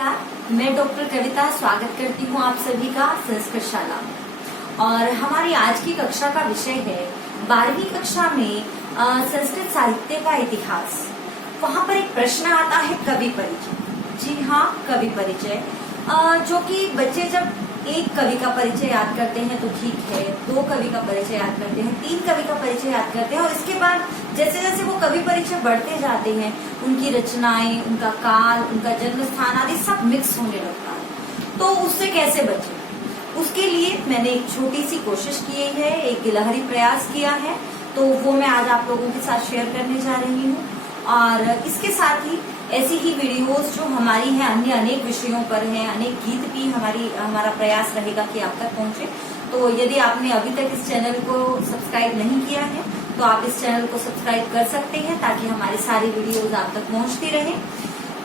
नमस्कार, मैं डॉक्टर कविता स्वागत करती हूँ आप सभी का संस्कृत शाला में। और हमारी आज की कक्षा का विषय है 12वीं कक्षा में संस्कृत साहित्य का इतिहास। वहाँ पर एक प्रश्न आता है कवि परिचय। जी हाँ, कवि परिचय, जो कि बच्चे जब एक कवि का परिचय याद करते हैं तो ठीक है, 2 कवि का परिचय याद करते हैं, 3 कवि का परिचय याद करते हैं, और इसके बाद जैसे जैसे वो कवि परिचय बढ़ते जाते हैं उनकी रचनाएं, उनका काल, उनका जन्म स्थान आदि सब मिक्स होने लगता है। तो उससे कैसे बचे, उसके लिए मैंने एक छोटी सी कोशिश की है, एक गिलहरी प्रयास किया है, तो वो मैं आज आप लोगों के साथ शेयर करने जा रही हूँ। और इसके साथ ही ऐसी ही वीडियोस जो हमारी हैं अन्य अनेक विषयों पर हैं, अनेक गीत भी हमारा प्रयास रहेगा कि आप तक पहुंचे। तो यदि आपने अभी तक इस चैनल को सब्सक्राइब नहीं किया है तो आप इस चैनल को सब्सक्राइब कर सकते हैं ताकि हमारी सारी वीडियोस आप तक पहुंचती रहे।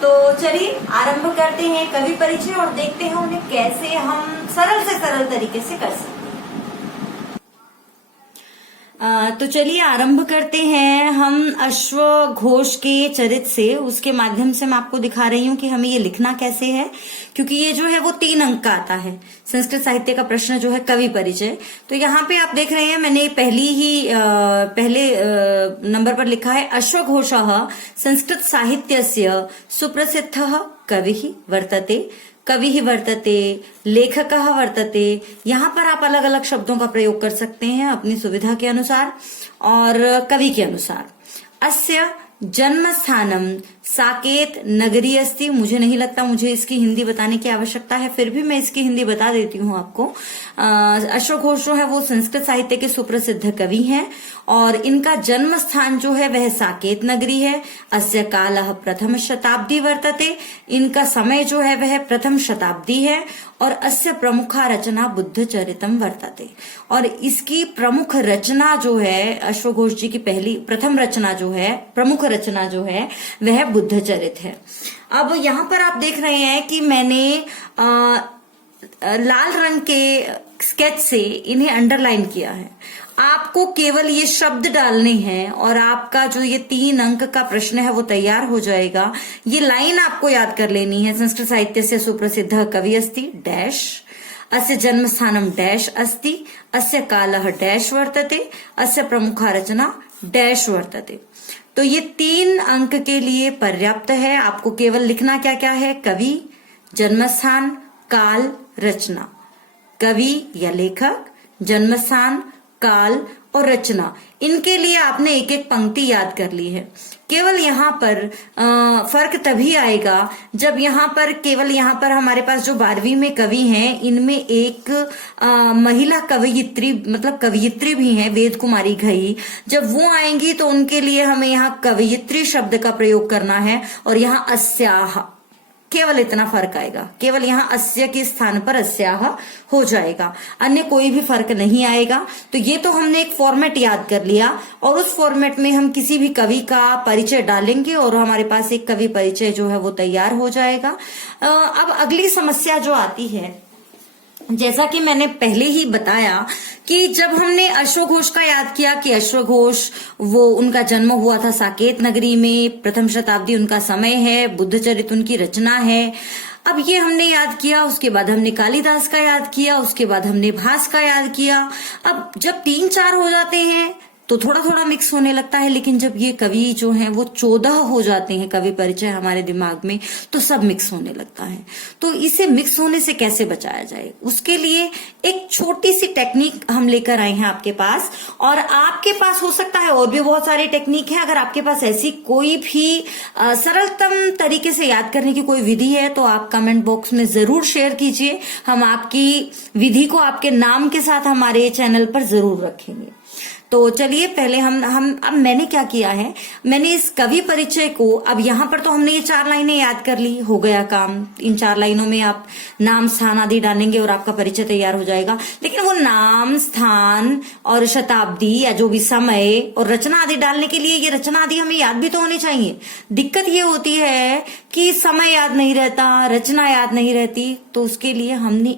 तो चलिए आरंभ करते हैं कवि परिचय और देखते हैं उन्हें कैसे हम सरल से सरल तरीके से कर सकते हैं। तो चलिए आरंभ करते हैं हम अश्वघोष के चरित्र से। उसके माध्यम से मैं आपको दिखा रही हूँ कि हमें ये लिखना कैसे है, क्योंकि ये जो है वो 3 अंक का आता है। संस्कृत साहित्य का प्रश्न जो है कवि परिचय। तो यहाँ पे आप देख रहे हैं मैंने पहले नंबर पर लिखा है अश्वघोषः संस्कृत साहित्यस्य सुप्रसिद्धः कविः वर्तते। कवि ही वर्तते, लेखकः वर्तते। यहाँ पर आप अलग अलग शब्दों का प्रयोग कर सकते हैं अपनी सुविधा के अनुसार और कवि के अनुसार। अस्य जन्म स्थानम साकेत नगरी अस्ति। मुझे नहीं लगता मुझे इसकी हिंदी बताने की आवश्यकता है, फिर भी मैं इसकी हिंदी बता देती हूँ आपको। अश्वघोष जो है वो संस्कृत साहित्य के सुप्रसिद्ध कवि हैं और इनका जन्म स्थान जो है वह साकेत नगरी है। अस्य कालः प्रथम शताब्दी वर्तते। इनका समय जो है वह प्रथम शताब्दी है। और अस्य प्रमुखा रचना बुद्ध चरितम वर्तते। और इसकी प्रमुख रचना जो है अश्वघोष जी की प्रथम रचना जो है, प्रमुख रचना जो है वह बुद्ध चरित है। अब यहाँ पर आप देख रहे हैं कि मैंने लाल रंग के स्केच से इन्हें अंडरलाइन किया है। आपको केवल ये शब्द डालने हैं और आपका जो ये 3 अंक का प्रश्न है वो तैयार हो जाएगा। ये लाइन आपको याद कर लेनी है। संस्कृत साहित्य से सुप्रसिद्ध कवि अस्ति डैश, अस्य जन्म स्थानम डैश अस्ति, अस्य कालः डैश वर्तते, अस्य प्रमुखा रचना डैश वर्तते। तो ये 3 अंक के लिए पर्याप्त है। आपको केवल लिखना क्या क्या है, कवि, जन्मस्थान, काल, रचना। कवि या लेखक, जन्मस्थान, काल और रचना, इनके लिए आपने एक एक पंक्ति याद कर ली है। केवल यहाँ पर फर्क तभी आएगा जब यहाँ पर हमारे पास जो 12वीं में कवि हैं इनमें एक महिला कवयित्री मतलब कवयित्री भी हैं, वेद कुमारी घई। जब वो आएंगी तो उनके लिए हमें यहाँ कवयित्री शब्द का प्रयोग करना है और यहाँ अस्याह, केवल इतना फर्क आएगा। केवल यहाँ अस्य के स्थान पर अस्याह हो जाएगा, अन्य कोई भी फर्क नहीं आएगा। तो ये तो हमने एक फॉर्मेट याद कर लिया और उस फॉर्मेट में हम किसी भी कवि का परिचय डालेंगे और हमारे पास एक कवि परिचय जो है वो तैयार हो जाएगा। अब अगली समस्या जो आती है, जैसा कि मैंने पहले ही बताया कि जब हमने अश्वघोष का याद किया कि अश्वघोष वो उनका जन्म हुआ था साकेत नगरी में, प्रथम शताब्दी उनका समय है, बुद्ध चरित उनकी रचना है। अब ये हमने याद किया, उसके बाद हमने कालिदास का याद किया, उसके बाद हमने भास का याद किया। अब जब 3-4 हो जाते हैं तो थोड़ा थोड़ा मिक्स होने लगता है, लेकिन जब ये कवि जो हैं वो 14 हो जाते हैं कवि परिचय हमारे दिमाग में, तो सब मिक्स होने लगता है। तो इसे मिक्स होने से कैसे बचाया जाए, उसके लिए एक छोटी सी टेक्निक हम लेकर आए हैं आपके पास। और आपके पास हो सकता है और भी बहुत सारी टेक्निक है। अगर आपके पास ऐसी कोई भी सरलतम तरीके से याद करने की कोई विधि है तो आप कमेंट बॉक्स में जरूर शेयर कीजिए। हम आपकी विधि को आपके नाम के साथ हमारे चैनल पर जरूर रखेंगे। तो चलिए पहले अब मैंने क्या किया है, मैंने इस कवि परिचय को, अब यहाँ पर तो हमने ये 4 लाइनें याद कर ली, हो गया काम। इन 4 लाइनों में आप नाम, स्थान आदि डालेंगे और आपका परिचय तैयार हो जाएगा। लेकिन वो नाम, स्थान और शताब्दी या जो भी समय और रचना आदि डालने के लिए ये रचना आदि हमें याद भी तो होनी चाहिए। दिक्कत ये होती है कि समय याद नहीं रहता, रचना याद नहीं रहती। तो उसके लिए हमने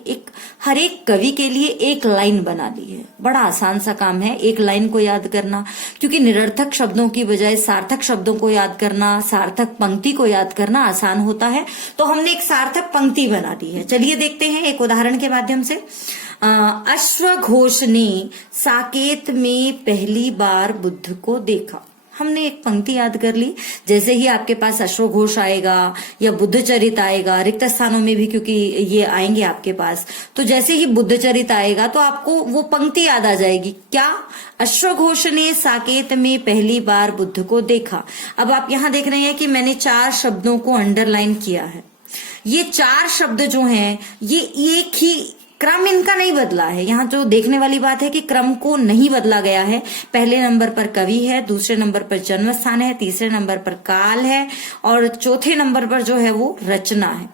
हर एक कवि के लिए एक लाइन बना ली है। बड़ा आसान सा काम है, एक लाइन स्वयं को याद करना, क्योंकि निरर्थक शब्दों की बजाय सार्थक शब्दों को याद करना, सार्थक पंक्ति को याद करना आसान होता है। तो हमने एक सार्थक पंक्ति बना दी है। चलिए देखते हैं एक उदाहरण के माध्यम से। अश्वघोष ने साकेत में पहली बार बुद्ध को देखा। हमने एक पंक्ति याद कर ली। जैसे ही आपके पास अश्वघोष आएगा या बुद्धचरित आएगा, रिक्त स्थानों में भी क्योंकि ये आएंगे आपके पास, तो जैसे ही बुद्धचरित आएगा तो आपको वो पंक्ति याद आ जाएगी। क्या? अश्वघोष ने साकेत में पहली बार बुद्ध को देखा। अब आप यहां देख रहे हैं कि मैंने 4 शब्दों को अंडरलाइन किया है। ये 4 शब्द जो हैं ये एक ही क्रम इनका नहीं बदला है। यहाँ जो देखने वाली बात है कि क्रम को नहीं बदला गया है। पहले नंबर पर कवि है, दूसरे नंबर पर जन्म स्थान है, तीसरे नंबर पर काल है और चौथे नंबर पर जो है वो रचना है।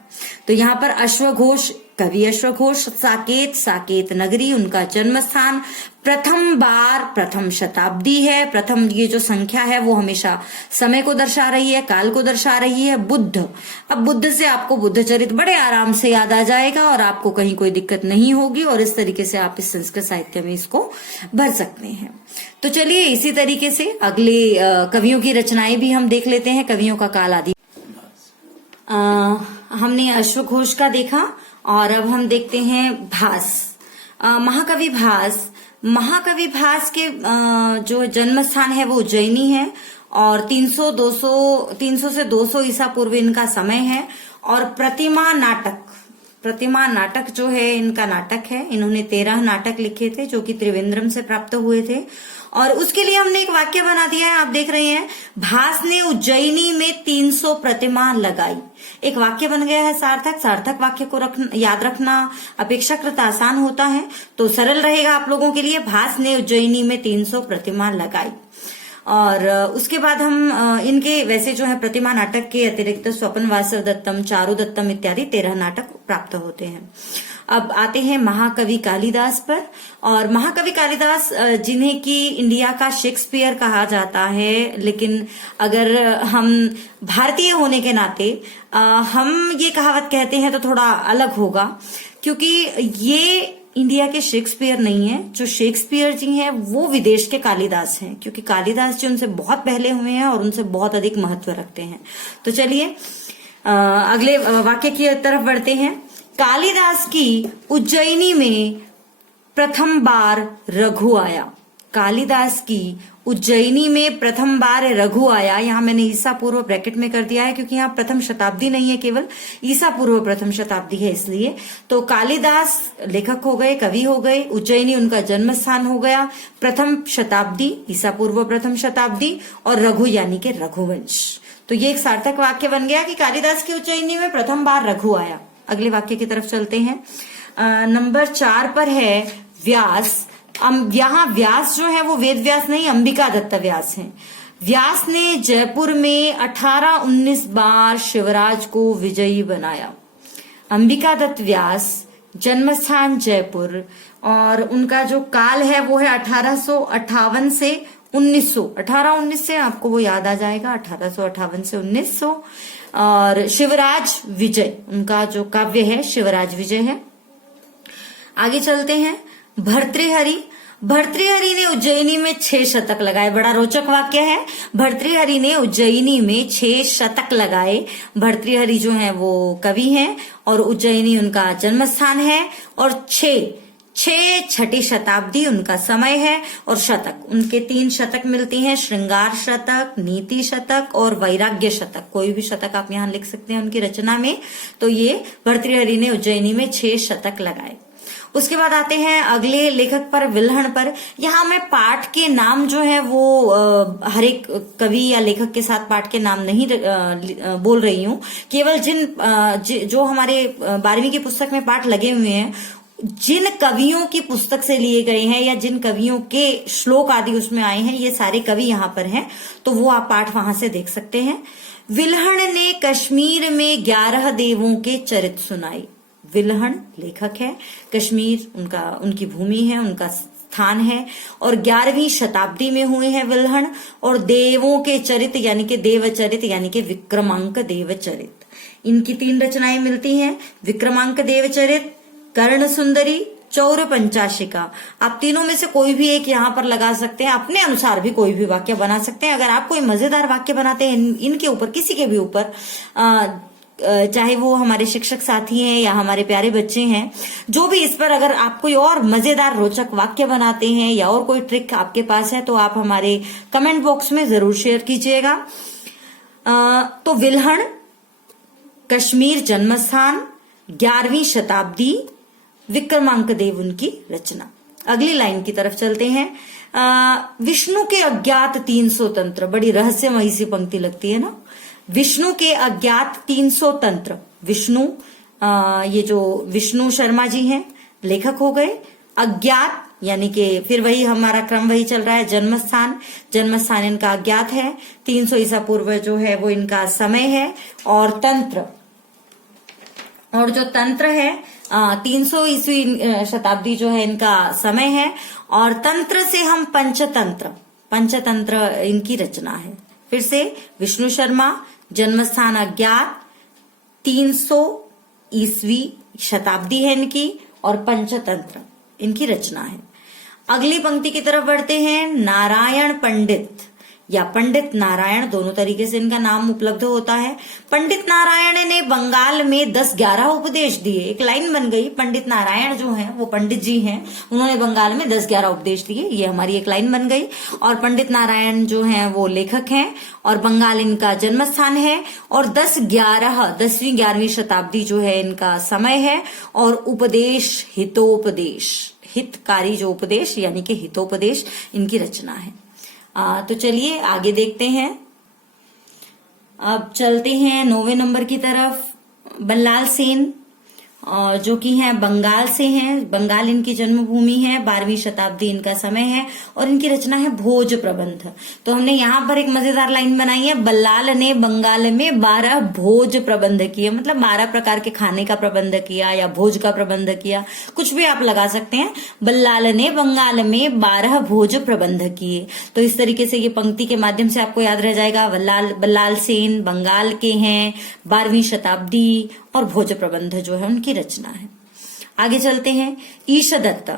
तो यहाँ पर अश्वघोष, कवि अश्वघोष, साकेत, साकेत नगरी उनका जन्म स्थान, प्रथम बार प्रथम शताब्दी है। प्रथम ये जो संख्या है वो हमेशा समय को दर्शा रही है, काल को दर्शा रही है। बुद्ध, अब बुद्ध से आपको बुद्धचरित बड़े आराम से याद आ जाएगा और आपको कहीं कोई दिक्कत नहीं होगी और इस तरीके से आप इस संस्कृत साहित्य में इसको भर सकते हैं। तो चलिए इसी तरीके से अगले कवियों की रचनाएं भी हम देख लेते हैं। कवियों का काल आदि हमने अश्वघोष का देखा और अब हम देखते हैं भास। महाकवि भास, महाकवि भास के जो जन्म स्थान है वो उज्जैनी है और 300 से 200 ईसा पूर्व इनका समय है। और प्रतिमा नाटक जो है इनका नाटक है। इन्होंने 13 नाटक लिखे थे जो कि त्रिवेंद्रम से प्राप्त हुए थे। और उसके लिए हमने एक वाक्य बना दिया है, आप देख रहे हैं, भास ने उज्जैनी में 300 प्रतिमा लगाई। एक वाक्य बन गया है सार्थक। सार्थक वाक्य को याद रखना अपेक्षाकृत आसान होता है, तो सरल रहेगा आप लोगों के लिए। भास ने उज्जैनी में 300 प्रतिमा लगाई। और उसके बाद हम इनके वैसे जो है प्रतिमा नाटक के अतिरिक्त स्वपन वासव दत्तम, चारु दत्तम इत्यादि 13 नाटक प्राप्त होते हैं। अब आते हैं महाकवि कालिदास पर। और महाकवि कालिदास जिन्हें कि इंडिया का शेक्सपियर कहा जाता है, लेकिन अगर हम भारतीय होने के नाते हम ये कहावत कहते हैं तो थोड़ा अलग होगा, क्योंकि ये इंडिया के शेक्सपियर नहीं है। जो शेक्सपियर जी हैं वो विदेश के कालिदास हैं, क्योंकि कालिदास जी उनसे बहुत पहले हुए हैं और उनसे बहुत अधिक महत्व रखते हैं। तो चलिए अगले वाक्य की तरफ बढ़ते हैं। कालिदास की उज्जैनी में प्रथम बार रघु आया। कालिदास की उज्जैनी में प्रथम बार रघु आया। यहां मैंने ईसा पूर्व ब्रैकेट में कर दिया है क्योंकि यहाँ प्रथम शताब्दी नहीं है, केवल ईसा पूर्व प्रथम शताब्दी है इसलिए। तो कालिदास लेखक हो गए, कवि हो गए, उज्जैनी उनका जन्म स्थान हो गया, प्रथम शताब्दी ईसा पूर्व प्रथम शताब्दी, और रघु यानी के रघुवंश। तो ये एक सार्थक वाक्य बन गया कि कालिदास की उज्जैनी में प्रथम बार रघु आया। अगले वाक्य की तरफ चलते हैं। नंबर 4 पर है व्यास। यहाँ व्यास जो है वो वेद व्यास नहीं, अंबिका दत्त व्यास हैं। व्यास ने जयपुर में 18-19 बार शिवराज को विजयी बनाया। अंबिका दत्त व्यास, जन्म स्थान जयपुर, और उनका जो काल है वो है 1858 से 1900। 1819 से आपको वो याद आ जाएगा, 1858 से 1900। और शिवराज विजय उनका जो काव्य है शिवराज विजय है। आगे चलते हैं। भर्तृहरि ने उज्जैनी में 6 शतक लगाए। बड़ा रोचक वाक्य है। भर्तृहरि ने उज्जैनी में 6 शतक लगाए। भर्तृहरि जो है वो कवि हैं और उज्जैनी उनका जन्म स्थान है और 6ठी शताब्दी उनका समय है। और शतक उनके 3 शतक मिलती हैं, श्रृंगार शतक, नीति शतक और वैराग्य शतक। कोई भी शतक आप यहाँ लिख सकते हैं उनकी रचना में। तो ये भर्तृहरि ने उज्जैनी में 6 शतक लगाए। उसके बाद आते हैं अगले लेखक पर, विल्हण पर। यहाँ मैं पाठ के नाम जो है वो हर एक कवि या लेखक के साथ पाठ के नाम नहीं बोल रही हूँ। केवल जो हमारे 12वीं की पुस्तक में पाठ लगे हुए हैं, जिन कवियों की पुस्तक से लिए गए हैं या जिन कवियों के श्लोक आदि उसमें आए हैं, ये सारे कवि यहाँ पर हैं, तो वो आप पाठ वहां से देख सकते हैं। विल्हण ने कश्मीर में 11 देवों के चरित सुनाई। विल्हण लेखक है, कश्मीर उनकी भूमि है, उनका स्थान है, और 11वीं शताब्दी में हुए हैं विल्हण। और देवों के चरित यानी कि देवचरित यानी कि विक्रमांक देवचरित, इनकी 3 रचनाएं मिलती हैं। विक्रमांक देवचरित, कर्ण सुंदरी, चौर पंचाशिका। आप तीनों में से कोई भी एक यहाँ पर लगा सकते हैं, अपने अनुसार भी कोई भी वाक्य बना सकते हैं। अगर आप कोई मजेदार वाक्य बनाते हैं इनके ऊपर, किसी के भी ऊपर, चाहे वो हमारे शिक्षक साथी हैं या हमारे प्यारे बच्चे हैं, जो भी इस पर अगर आप कोई और मजेदार रोचक वाक्य बनाते हैं या और कोई ट्रिक आपके पास है तो आप हमारे कमेंट बॉक्स में जरूर शेयर कीजिएगा। तो विल्हण, कश्मीर जन्मस्थान, 11वीं शताब्दी, विक्रमांक देव उनकी रचना। अगली लाइन की तरफ चलते हैं। विष्णु के अज्ञात 300 तंत्र, बड़ी रहस्यमयी सी पंक्ति लगती है ना। विष्णु के अज्ञात 300 तंत्र। विष्णु, ये जो विष्णु शर्मा जी हैं लेखक हो गए। अज्ञात यानी कि फिर वही हमारा क्रम वही चल रहा है। जन्मस्थान, जन्मस्थान इनका अज्ञात है। 300 ईसा पूर्व जो है वो इनका समय है। और तंत्र, और जो तंत्र है 300 ईस्वी शताब्दी जो है इनका समय है। और तंत्र से हम पंचतंत्र, पंचतंत्र इनकी रचना है। फिर से विष्णु शर्मा, जन्मस्थान अज्ञात, 300 ईस्वी शताब्दी है इनकी, और पंचतंत्र इनकी रचना है। अगली पंक्ति की तरफ बढ़ते हैं। नारायण पंडित या पंडित नारायण, दोनों तरीके से इनका नाम उपलब्ध होता है। पंडित नारायण ने बंगाल में 10-11 उपदेश दिए। एक लाइन बन गई, पंडित नारायण जो है वो पंडित जी हैं, उन्होंने बंगाल में 10-11 उपदेश दिए, ये हमारी एक लाइन बन गई। और पंडित नारायण जो हैं वो लेखक हैं और बंगाल इनका जन्म स्थान है। और 10-11 11वीं शताब्दी जो है इनका समय है। और उपदेश हितोपदेश, हितकारी जो उपदेश यानी कि हितोपदेश इनकी रचना है। तो चलिए आगे देखते हैं। अब चलते हैं 9वें नंबर की तरफ। बल्लाल सेन, जो कि हैं बंगाल से हैं, बंगाल इनकी जन्मभूमि है। 12वीं शताब्दी इनका समय है और इनकी रचना है भोज प्रबंध। तो हमने यहाँ पर एक मजेदार लाइन बनाई है। बल्लाल ने बंगाल में 12 भोज प्रबंध किए, मतलब 12 प्रकार के खाने का प्रबंध किया या भोज का प्रबंध किया, कुछ भी आप लगा सकते हैं। बल्लाल ने बंगाल में 12 भोज प्रबंध किए। तो इस तरीके से ये पंक्ति के माध्यम से आपको याद रह जाएगा। बल्लाल सेन बंगाल के हैं, 12वीं शताब्दी, और भोज प्रबंध जो है उनकी रचना है। आगे चलते हैं। ईशदत्त,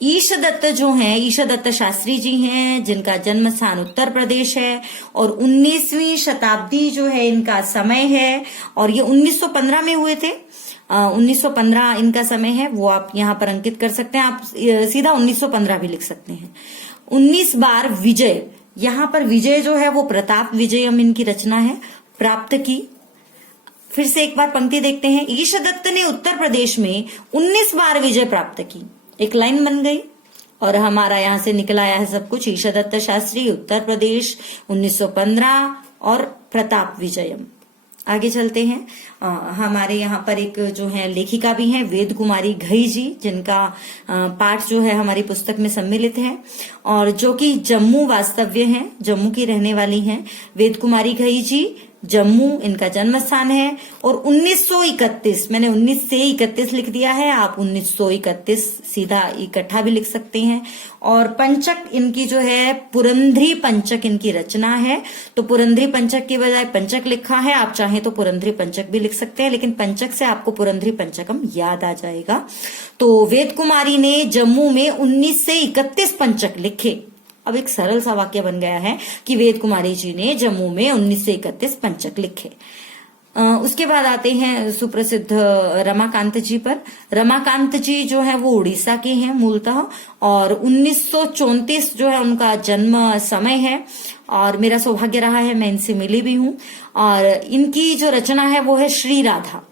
ईशदत्त जो हैं, ईशदत्त शास्त्री जी हैं, जिनका जन्म स्थान उत्तर प्रदेश है। और 19वीं शताब्दी जो है इनका समय है। और ये 1915 में हुए थे। 1915 इनका समय है, वो आप यहाँ पर अंकित कर सकते हैं। आप सीधा 1915 भी लिख सकते हैं। 19 बार विजय, यहाँ पर विजय जो है वो प्रताप विजयम इनकी रचना है, प्राप्त की। फिर से एक बार पंक्ति देखते हैं। ईशदत्त ने उत्तर प्रदेश में 19 बार विजय प्राप्त की। एक लाइन बन गई और हमारा यहां से निकल आया है सब कुछ। ईशदत्त शास्त्री, उत्तर प्रदेश, 1915 और प्रताप विजयम। आगे चलते हैं। हमारे यहाँ पर एक जो है लेखिका भी हैं, वेद कुमारी घई जी, जिनका पाठ जो है हमारी पुस्तक में सम्मिलित है और जो कि जम्मू वास्तव्य हैं, जम्मू की रहने वाली हैं। वेद कुमारी घई जी, जम्मू इनका जन्म स्थान है। और 1931, मैंने 19 से 31 लिख दिया है, आप 1931 सीधा इकट्ठा भी लिख सकते हैं। और पंचक इनकी जो है पुरंधरी पंचक इनकी रचना है। तो पुरंधरी पंचक की बजाय पंचक लिखा है, आप चाहें तो पुरंधरी पंचक भी लिख सकते हैं, लेकिन पंचक से आपको पुरंधरी पंचकम याद आ जाएगा। तो वेद कुमारी ने जम्मू में 19 से 31 पंचक लिखे। अब एक सरल सा वाक्य बन गया है कि वेद कुमारी जी ने जम्मू में 19 से 31 पंचक लिखे। उसके बाद आते हैं सुप्रसिद्ध रमाकांत जी पर। रमाकांत जी जो है वो उड़ीसा के हैं मूलतः और 1934 जो है उनका जन्म समय है। और मेरा सौभाग्य रहा है, मैं इनसे मिली भी हूं। और इनकी जो रचना है वो है श्री राधा।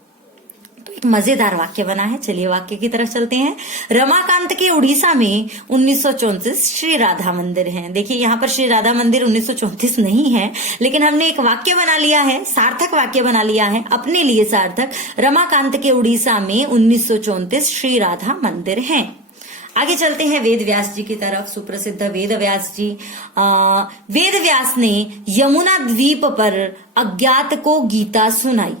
एक मजेदार वाक्य बना है, चलिए वाक्य की तरफ चलते हैं। रमाकांत के उड़ीसा में 1934 श्री राधा मंदिर है। देखिए यहाँ पर श्री राधा मंदिर 1934 नहीं है, लेकिन हमने एक वाक्य बना लिया है, सार्थक वाक्य बना लिया है अपने लिए सार्थक। रमाकांत के उड़ीसा में 1934 श्री राधा मंदिर है। आगे चलते हैं वेद व्यास जी की तरफ। सुप्रसिद्ध वेद व्यास जी। वेद व्यास ने यमुना द्वीप पर अज्ञात को गीता सुनाई।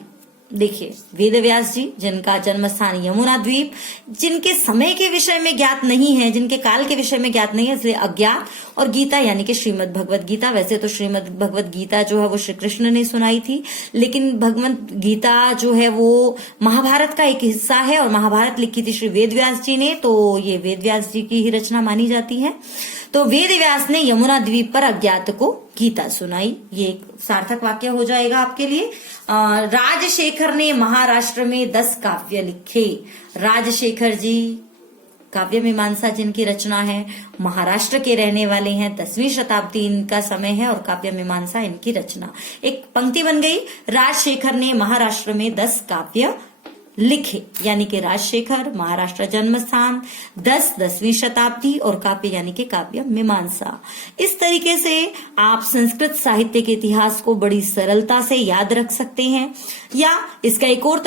देखिए, वेद व्यास जी, जिनका जन्म स्थान यमुना द्वीप, जिनके समय के विषय में ज्ञात नहीं है, जिनके काल के विषय में ज्ञात नहीं है, इसलिए अज्ञात। और गीता यानी कि श्रीमद् भगवत गीता, वैसे तो श्रीमद् भगवत गीता जो है वो श्री कृष्ण ने सुनाई थी, लेकिन भगवत गीता जो है वो महाभारत का एक हिस्सा है और महाभारत लिखी थी श्री वेद व्यास जी ने, तो ये वेद व्यास जी की ही रचना मानी जाती है। तो वेद व्यास ने यमुना द्वीप पर अज्ञात को गीता सुनाई, ये एक सार्थक वाक्य हो जाएगा आपके लिए। राजशेखर ने महाराष्ट्र में 10 काव्य लिखे। राजशेखर जी काव्य मीमांसा जिनकी रचना है, महाराष्ट्र के रहने वाले हैं, 10वीं शताब्दी इनका समय है और काव्य मीमांसा इनकी रचना। एक पंक्ति बन गई, राजशेखर ने महाराष्ट्र में 10 काव्य लिखे, यानी कि राजशेखर, महाराष्ट्र जन्म स्थान, 10वीं शताब्दी और काव्य यानी कि काव्य मीमांसा। इस तरीके से आप संस्कृत साहित्य के इतिहास को बड़ी सरलता से याद रख सकते हैं। या इसका एक और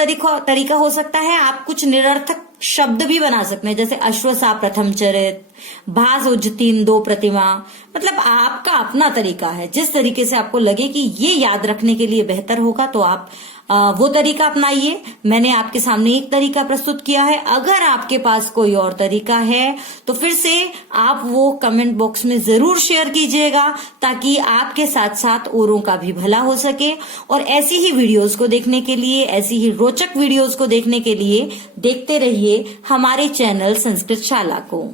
तरीका हो सकता है, आप कुछ निरर्थक शब्द भी बना सकते हैं, जैसे अश्वसा प्रथम चरित, भास उज्जतीन 2 प्रतिमा। मतलब आपका अपना तरीका है, जिस तरीके से आपको लगे कि ये याद रखने के लिए बेहतर होगा तो आप वो तरीका अपनाइए। मैंने आपके सामने एक तरीका प्रस्तुत किया है, अगर आपके पास कोई और तरीका है तो फिर से आप वो कमेंट बॉक्स में जरूर शेयर कीजिएगा, ताकि आपके साथ साथ औरों का भी भला हो सके। और ऐसी ही वीडियोस को देखने के लिए, ऐसी ही रोचक वीडियोस को देखने के लिए देखते रहिए हमारे चैनल संस्कृत शाला को।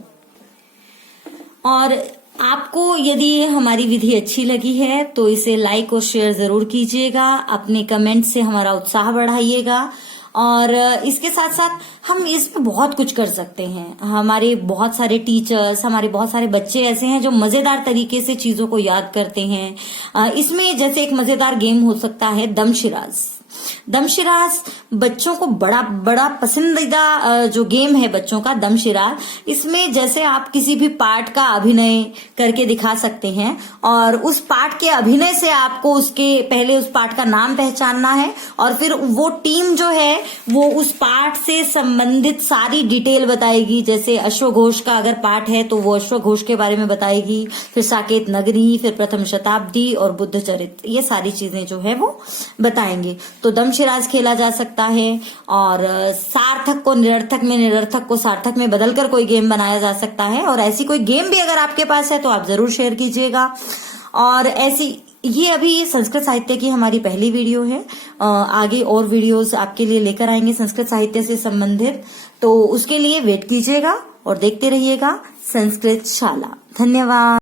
और आपको यदि हमारी विधि अच्छी लगी है तो इसे लाइक और शेयर जरूर कीजिएगा, अपने कमेंट से हमारा उत्साह बढ़ाइएगा। और इसके साथ साथ हम इसमें बहुत कुछ कर सकते हैं। हमारे बहुत सारे टीचर्स, हमारे बहुत सारे बच्चे ऐसे हैं जो मजेदार तरीके से चीजों को याद करते हैं। इसमें जैसे एक मजेदार गेम हो सकता है दमशिराज। दमशिराज बच्चों को बड़ा पसंदीदा जो गेम है बच्चों का, दमशिराज। इसमें जैसे आप किसी भी पार्ट का अभिनय करके दिखा सकते हैं और उस पार्ट के अभिनय से आपको उसके पहले उस पार्ट का नाम पहचानना है और फिर वो टीम जो है वो उस पार्ट से संबंधित सारी डिटेल बताएगी। जैसे अश्वघोष का अगर पार्ट है तो वो अश्वघोष के बारे में बताएगी, फिर साकेत नगरी, फिर प्रथम शताब्दी और बुद्ध चरित्र, ये सारी चीजें जो है वो बताएंगे। तो दमशिराज खेला जा सकता है और सार्थक को निरर्थक में, निरर्थक को सार्थक में बदलकर कोई गेम बनाया जा सकता है। और ऐसी कोई गेम भी अगर आपके पास है तो आप जरूर शेयर कीजिएगा। और ऐसी ये अभी संस्कृत साहित्य की हमारी पहली वीडियो है, आगे और वीडियोस आपके लिए लेकर आएंगे संस्कृत साहित्य से संबंधित, तो उसके लिए वेट कीजिएगा और देखते रहिएगा संस्कृत शाला। धन्यवाद।